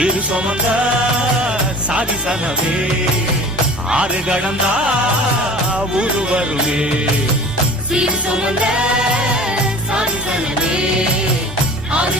இரு சுமந்த சாதிசனமே ஆறு கடந்தா ஊரு வருமே சீர் சுமந்த சாதிசனமே ஆறு